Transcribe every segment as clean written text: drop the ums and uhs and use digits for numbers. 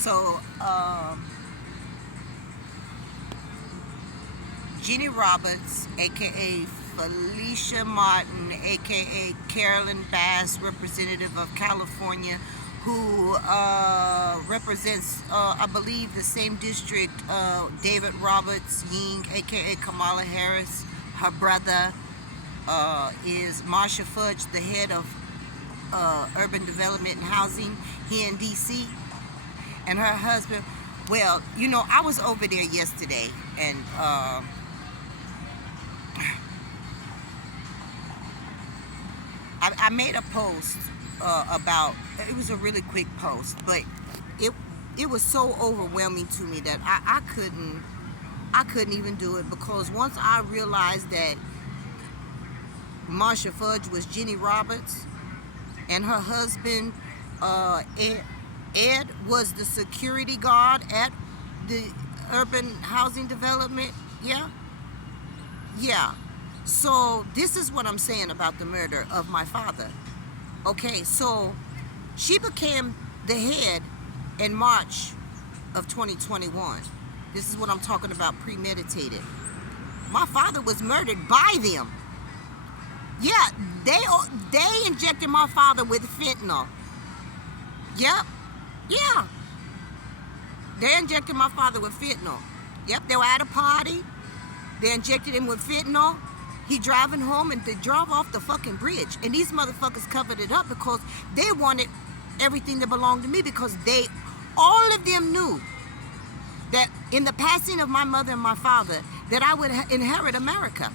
So, Jeannie Roberts, aka Felicia Martin, aka Carolyn Bass, representative of California, who represents, I believe, the same district, David Roberts Ying, aka Kamala Harris. Her brother is Marsha Fudge, the head of urban development and housing here in DC. And her husband, well, I was over there yesterday, and I made a post about, it was a really quick post, but it was so overwhelming to me that I couldn't even do it, because once I realized that Marsha Fudge was Jeannie Roberts, and her husband Ed was the security guard at the urban housing development. Yeah. So this is what I'm saying about the murder of my father. Okay, so she became the head in March of 2021. This is what I'm talking about, premeditated. My father was murdered by them. Yeah, they injected my father with fentanyl. Yep. Yeah. They injected my father with fentanyl. Yep, they were at a party. They injected him with fentanyl. He driving home, and they drove off the fucking bridge. And these motherfuckers covered it up because they wanted everything that belonged to me, because all of them knew that in the passing of my mother and my father, that I would inherit America.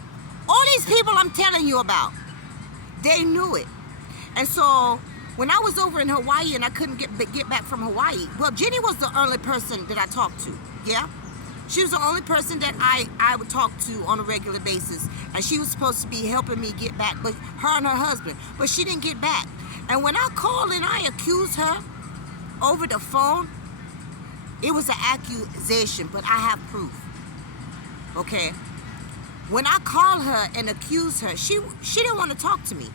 All these people I'm telling you about, they knew it. And so when I was over in Hawaii and I couldn't get back from Hawaii, well, Jenny was the only person that I talked to. Yeah, she was the only person that I would talk to on a regular basis, and she was supposed to be helping me get back, but her and her husband, but she didn't get back. And when I called and I accused her over the phone, it was an accusation, but I have proof. Okay. When I called her and accused her, she didn't want to talk to me.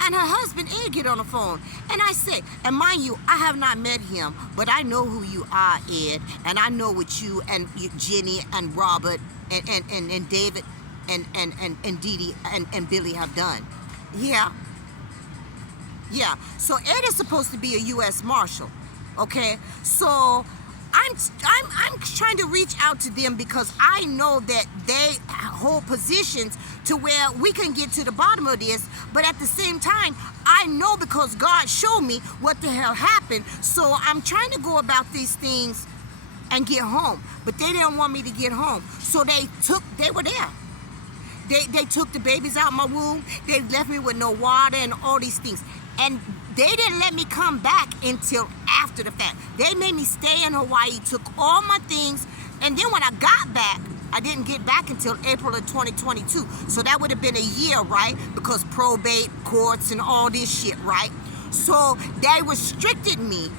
And her husband, Ed, get on the phone. And I said, and mind you, I have not met him, but I know who you are, Ed. And I know what you and Jenny and Robert and David and Dee Dee and Billy have done. Yeah. So Ed is supposed to be a U.S. Marshal. Okay? So I'm trying to reach out to them, because I know that they hold positions to where we can get to the bottom of this, but at the same time, I know because God showed me what the hell happened. So I'm trying to go about these things and get home, but they didn't want me to get home. So they were there. They took the babies out of my womb. They left me with no water and all these things. And they didn't let me come back until after the fact. They made me stay in Hawaii, took all my things, and then when I got back, I didn't get back until April of 2022. So that would have been a year, right? Because probate, courts, and all this shit, right? So they restricted me,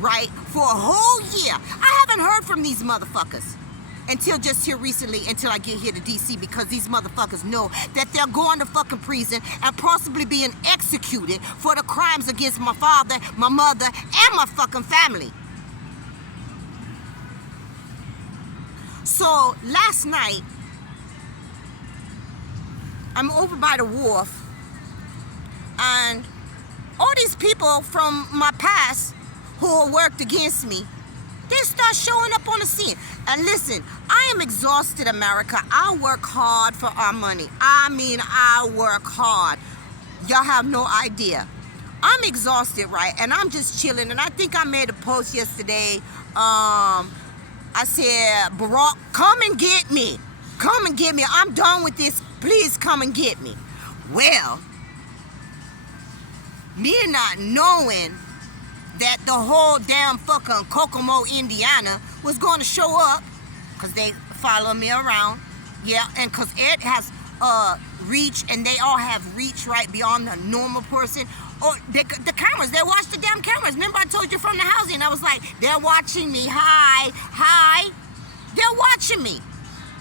right, for a whole year. I haven't heard from these motherfuckers until just here recently, until I get here to DC, because these motherfuckers know that they're going to fucking prison and possibly being executed for the crimes against my father, my mother, and my fucking family. So last night, I'm over by the wharf, and all these people from my past who worked against me, they start showing up on the scene. And listen, I am exhausted, America. I work hard for our money. I mean, I work hard. Y'all have no idea. I'm exhausted, right? And I'm just chilling. And I think I made a post yesterday. I said, Barack, come and get me. Come and get me. I'm done with this. Please come and get me. Well, me not knowing that the whole damn fucking Kokomo, Indiana was going to show up, because they follow me around. Yeah, and because Ed has reach, and they all have reach right beyond the normal person. Or the cameras, they watch the damn cameras. Remember I told you from the housing, I was like, they're watching me. Hi. They're watching me.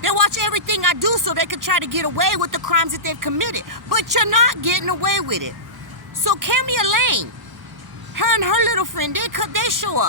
They watch everything I do so they can try to get away with the crimes that they've committed. But you're not getting away with it. So Camia Lane, her and her little friend, they show up.